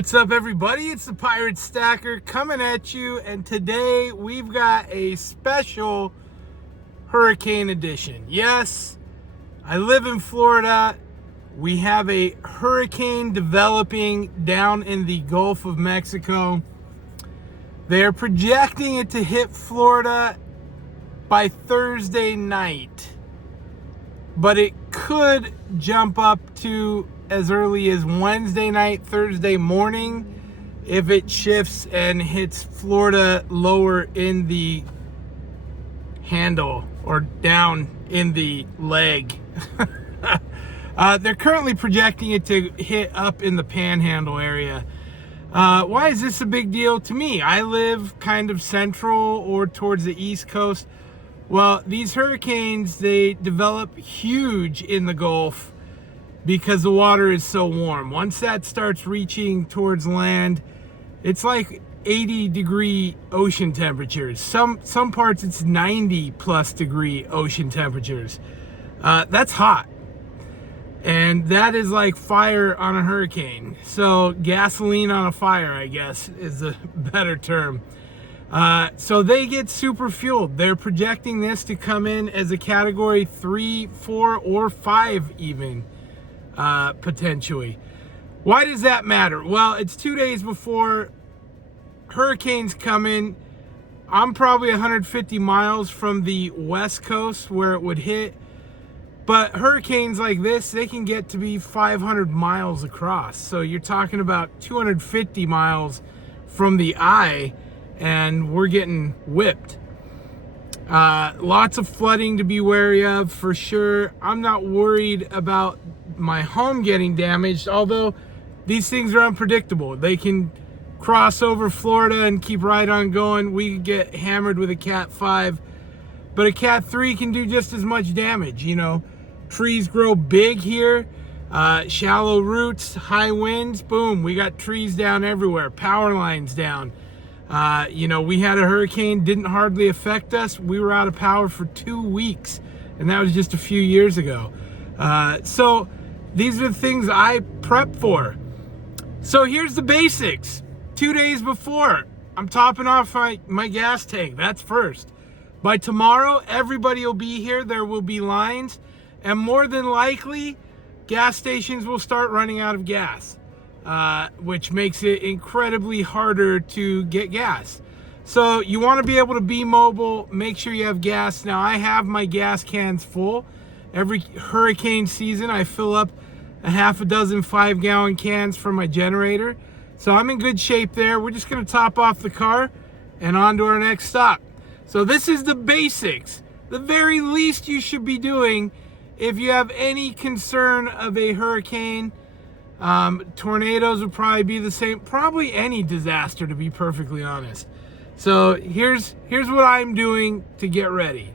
What's up, everybody? It's the Pirate Stacker coming at you, and today we've got a special hurricane edition. Yes, I live in Florida. We have a hurricane developing down in the Gulf of Mexico. They're projecting it to hit Florida by Thursday night, but it could jump up to as early as Wednesday night, Thursday morning, if it shifts and hits Florida lower in the handle or down in the leg. They're currently projecting it to hit up in the Panhandle area. Why is this a big deal to me? I live kind of central or towards the East Coast. Well, these hurricanes, they develop huge in the Gulf because the water is so warm. Once that starts reaching towards land, it's like 80-degree ocean temperatures. Some parts it's 90+ degree ocean temperatures. That's hot. And that is like fire on a hurricane. So gasoline on a fire, I guess, is a better term. So they get super fueled. They're projecting this to come in as a category 3, 4, or 5 even. Potentially. Why does that matter? Well, it's 2 days before hurricanes come in. I'm probably 150 miles from the west coast where it would hit, but hurricanes like this, they can get to be 500 miles across. So you're talking about 250 miles from the eye, and we're getting whipped. Lots of flooding to be wary of for sure. I'm not worried about my home getting damaged, although these things are unpredictable. They can cross over Florida and keep right on going. We could get hammered with a Cat 5, but a Cat 3 can do just as much damage. You know, trees grow big here, shallow roots, high winds, boom, we got trees down everywhere, power lines down. You know, we had a hurricane, didn't hardly affect us. We were out of power for 2 weeks, and that was just a few years ago. So these are the things I prep for. So here's the basics. 2 days before, I'm topping off my gas tank. That's first. By tomorrow, everybody will be here. There will be lines, and more than likely, gas stations will start running out of gas. Which makes it incredibly harder to get gas. So you want to be able to be mobile, make sure you have gas. Now, I have my gas cans full. Every hurricane season, I fill up a half a dozen 5-gallon cans for my generator. So I'm in good shape there. We're just going to top off the car and on to our next stop. So this is the basics. The very least you should be doing if you have any concern of a hurricane. Tornadoes would probably be the same. Probably any disaster, to be perfectly honest. So here's what I'm doing to get ready.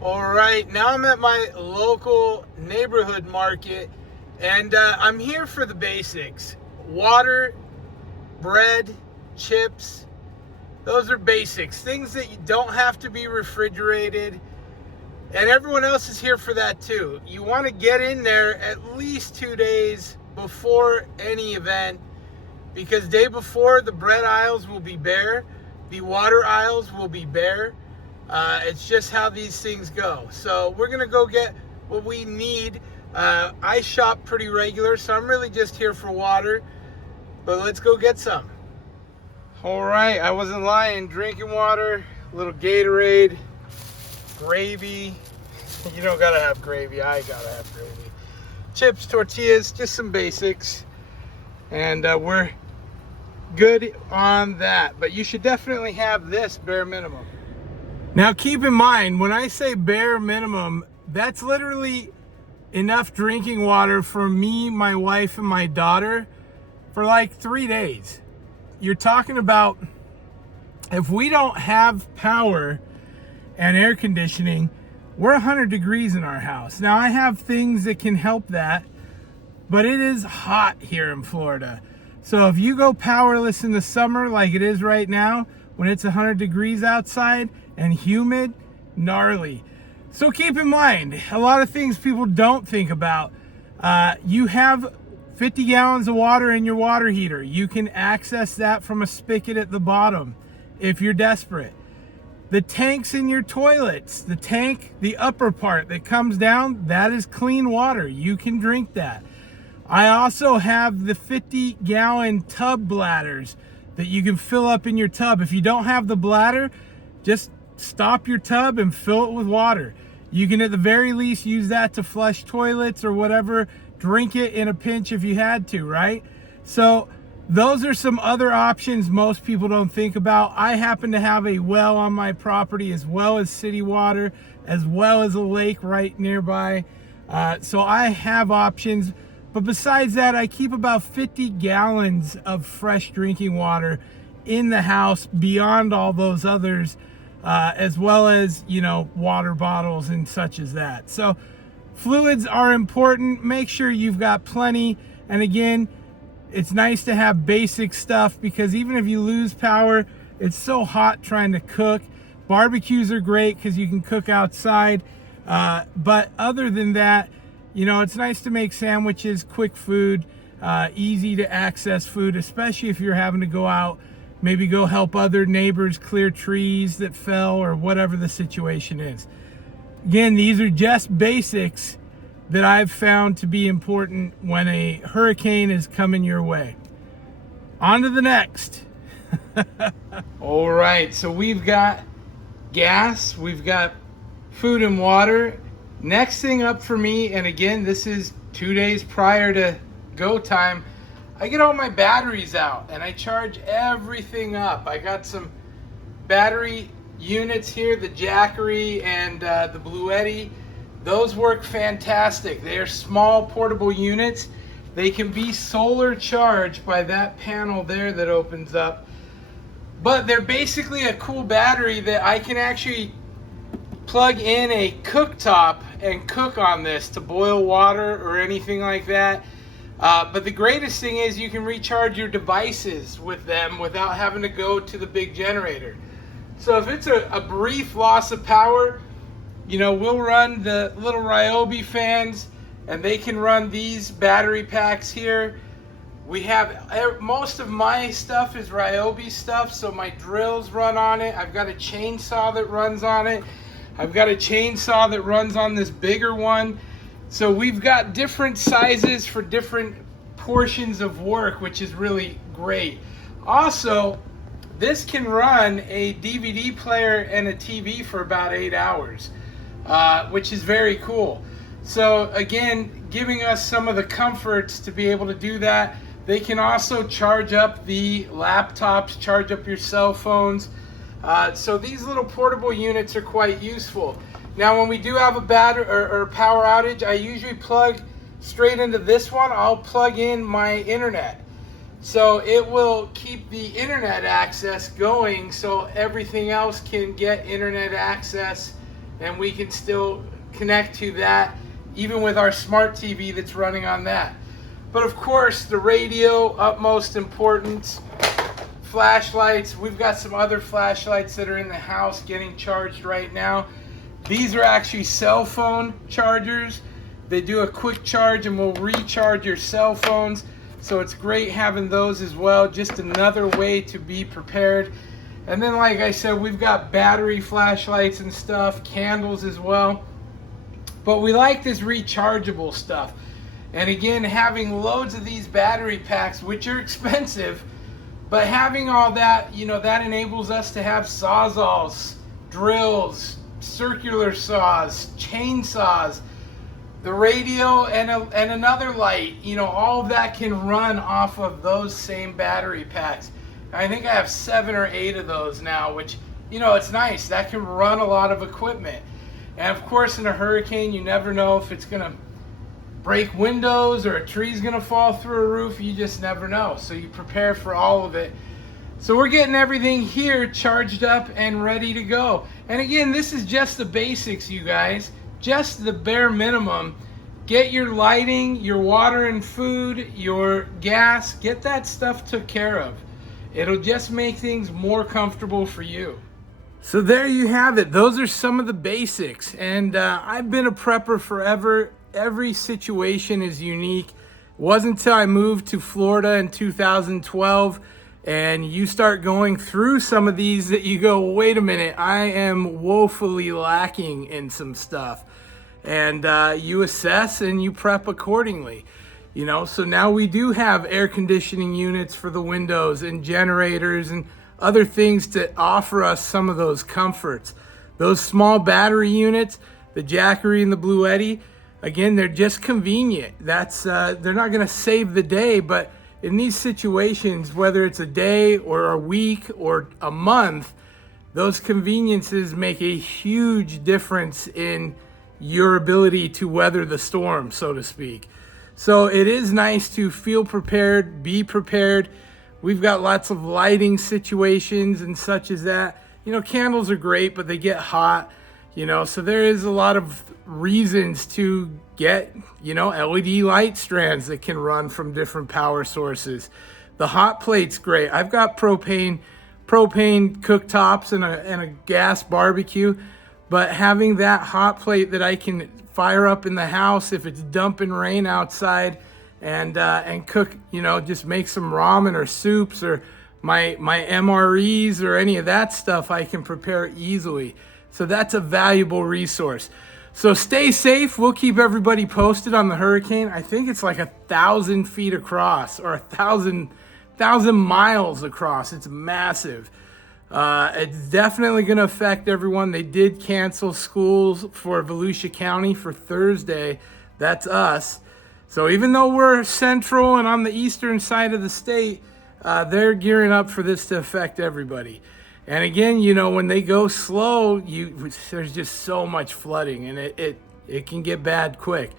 All right, now I'm at my local neighborhood market. And I'm here for the basics. Water, bread, chips. Those are basics. Things that you don't have to be refrigerated. And everyone else is here for that too. You want to get in there at least 2 days before any event, because day before, the bread aisles will be bare. The water aisles will be bare. It's just how these things go. So we're going to go get what we need. I shop pretty regular, so I'm really just here for water, but let's go get some. All right, I wasn't lying. Drinking water, a little Gatorade, gravy. You don't gotta have gravy, I gotta have gravy. Chips, tortillas, just some basics. And we're good on that, but you should definitely have this bare minimum. Now keep in mind, when I say bare minimum, that's literally enough drinking water for me, my wife, and my daughter for like 3 days. You're talking about, if we don't have power and air conditioning, we're 100 degrees in our house. Now, I have things that can help that, but it is hot here in Florida. So if you go powerless in the summer like it is right now, when it's 100 degrees outside and humid, gnarly. So keep in mind, a lot of things people don't think about. You have 50 gallons of water in your water heater. You can access that from a spigot at the bottom if you're desperate. The tanks in your toilets, the tank, the upper part that comes down, that is clean water. You can drink that. I also have the 50-gallon tub bladders that you can fill up in your tub. If you don't have the bladder, just stop your tub and fill it with water. You can at the very least use that to flush toilets or whatever. Drink it in a pinch if you had to, right? So those are some other options most people don't think about. I happen to have a well on my property, as well as city water, as well as a lake right nearby. So I have options. But besides that, I keep about 50 gallons of fresh drinking water in the house beyond all those others, as well as, you know, water bottles and such as that. So fluids are important. Make sure you've got plenty. And again, it's nice to have basic stuff, because even if you lose power, it's so hot trying to cook. Barbecues are great because you can cook outside. But other than that, you know, it's nice to make sandwiches, quick food, easy to access food, especially if you're having to go out, maybe go help other neighbors clear trees that fell or whatever the situation is. Again, these are just basics that I've found to be important when a hurricane is coming your way. On to the next. All right, so we've got gas, we've got food and water. Next thing up for me, and again, this is 2 days prior to go time, I get all my batteries out and I charge everything up. I got some battery units here, the Jackery and the Bluetti. Those work fantastic. They are small portable units. They can be solar charged by that panel there that opens up. But they're basically a cool battery that I can actually plug in a cooktop and cook on this to boil water or anything like that. But the greatest thing is you can recharge your devices with them without having to go to the big generator. So if it's a brief loss of power, you know, we'll run the little Ryobi fans and they can run these battery packs here. We have, most of my stuff is Ryobi stuff, so my drills run on it. I've got a chainsaw that runs on it. I've got a chainsaw that runs on this bigger one. So we've got different sizes for different portions of work, which is really great. Also, this can run a DVD player and a TV for about 8 hours, which is very cool. So again, giving us some of the comforts to be able to do that. They can also charge up the laptops, charge up your cell phones. So these little portable units are quite useful. Now when we do have a battery or power outage, I usually plug straight into this one. I'll plug in my internet. So it will keep the internet access going so everything else can get internet access and we can still connect to that even with our smart TV that's running on that. But of course, the radio, utmost importance. Flashlights, we've got some other flashlights that are in the house getting charged right now. These are actually cell phone chargers. They do a quick charge and will recharge your cell phones. So it's great having those as well. Just another way to be prepared. And then like I said, we've got battery flashlights and stuff, candles as well. But we like this rechargeable stuff. And again, having loads of these battery packs, which are expensive, but having all that, you know, that enables us to have sawzalls, drills, circular saws, chainsaws, the radio, and another light. You know, all of that can run off of those same battery packs. I think I have 7 or 8 of those now, which, you know, it's nice. That can run a lot of equipment. And of course, in a hurricane, you never know if it's going to break windows or a tree's going to fall through a roof. You just never know. So you prepare for all of it. So we're getting everything here charged up and ready to go. And again, this is just the basics, you guys. Just the bare minimum. Get your lighting, your water and food, your gas, get that stuff took care of. It'll just make things more comfortable for you. So there you have it. Those are some of the basics. And I've been a prepper forever. Every situation is unique. It wasn't until I moved to Florida in 2012 and you start going through some of these that you go, wait a minute, I am woefully lacking in some stuff. And you assess and you prep accordingly. You know, so now we do have air conditioning units for the windows and generators and other things to offer us some of those comforts. Those small battery units, the Jackery and the Bluetti, again, they're just convenient. That's they're not going to save the day, but in these situations, whether it's a day or a week or a month, those conveniences make a huge difference in your ability to weather the storm, so to speak. So it is nice to feel prepared, be prepared. We've got lots of lighting situations and such as that. You know, candles are great, but they get hot, you know, so there is a lot of reasons to get, you know, LED light strands that can run from different power sources. The hot plate's great. I've got propane cooktops and a gas barbecue, but having that hot plate that I can fire up in the house if it's dumping rain outside and cook, you know, just make some ramen or soups or my MREs or any of that stuff I can prepare easily. So that's a valuable resource. So stay safe. We'll keep everybody posted on the hurricane. I think it's like 1,000 feet across or 1,000 miles across. It's massive. It's definitely going to affect everyone. They did cancel schools for Volusia County for Thursday. That's us. So even though we're central and on the eastern side of the state, they're gearing up for this to affect everybody. And again, you know, when they go slow, there's just so much flooding and it can get bad quick.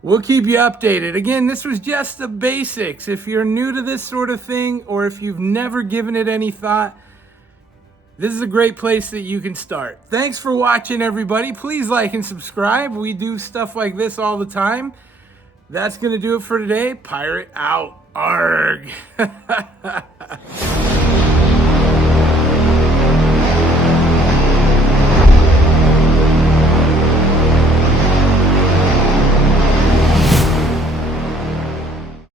We'll keep you updated. Again, this was just the basics. If you're new to this sort of thing or if you've never given it any thought, this is a great place that you can start. Thanks for watching, everybody. Please like and subscribe. We do stuff like this all the time. That's going to do it for today. Pirate out. Arg.